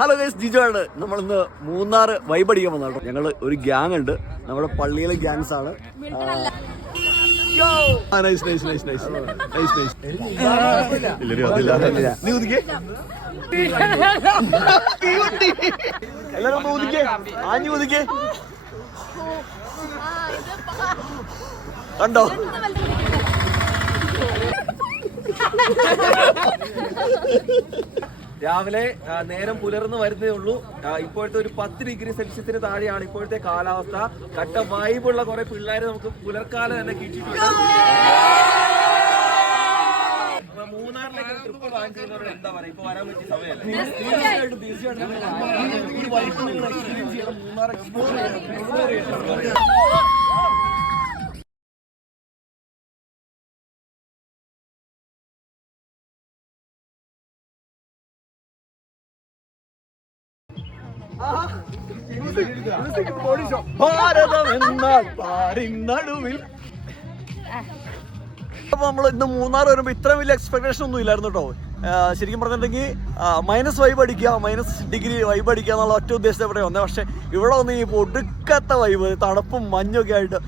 Hello guys, Jijo ആണ്. നമ്മളിന്ന് Munnar vibe അടിക്കാൻ വന്നാട്ടോ. ഞങ്ങൾ ഒരു ഗ്യാങ് ഉണ്ട്, നമ്മുടെ പള്ളിയിലെ ഗ്യാങ്സ് ആണ്. എല്ലാരും ഊതിക്കേ, ആഞ്ഞു ഊതിക്കേ. കണ്ടോ? രാവിലെ നേരം പുലർന്ന് വരുന്നേ ഉള്ളൂ. ഇപ്പോഴത്തെ ഒരു 10 ഡിഗ്രി സെൽഷ്യസിന് താഴെയാണ് ഇപ്പോഴത്തെ കാലാവസ്ഥ. കട്ട വൈബുള്ള കുറെ പിള്ളേര് നമുക്ക് പുലർക്കാലം തന്നെ കിട്ടിയിട്ടുണ്ട്. മൂന്നാറിലേക്ക് ട്രിപ്പ് പ്ലാൻ ചെയ്യുന്നവരോട് എന്താ പറയാ, ഇപ്പൊ വരാൻ പറ്റിയ സമയമല്ലേ? തീർച്ചയായിട്ടും ഈ വൈബ് നിങ്ങൾ എക്സ്പീരിയൻസ് ചെയ്യണം. മൂന്നാർ എക്സ്പ്ലോർ ചെയ്യണം. ഭാരതമെന്നാൽ പാരിനടുവിൽ. അപ്പൊ നമ്മൾ ഇന്ന് മൂന്നാർ വരുമ്പോ ഇത്ര വലിയ എക്സ്പെക്ടേഷൻ ഒന്നും ഇല്ലായിരുന്നു കേട്ടോ. ശരിക്കും പറഞ്ഞിട്ടുണ്ടെങ്കിൽ മൈനസ് വൈബ് അടിക്കുക, -ഡിഗ്രി വൈബ് അടിക്കുക എന്നുള്ള ഒറ്റ ഉദ്ദേശത്തെ ഇവിടെ വന്നത്. പക്ഷെ ഇവിടെ വന്ന് ഈ ഒടുക്കത്തെ വൈബ്, തണുപ്പും മഞ്ഞൊക്കെ ആയിട്ട്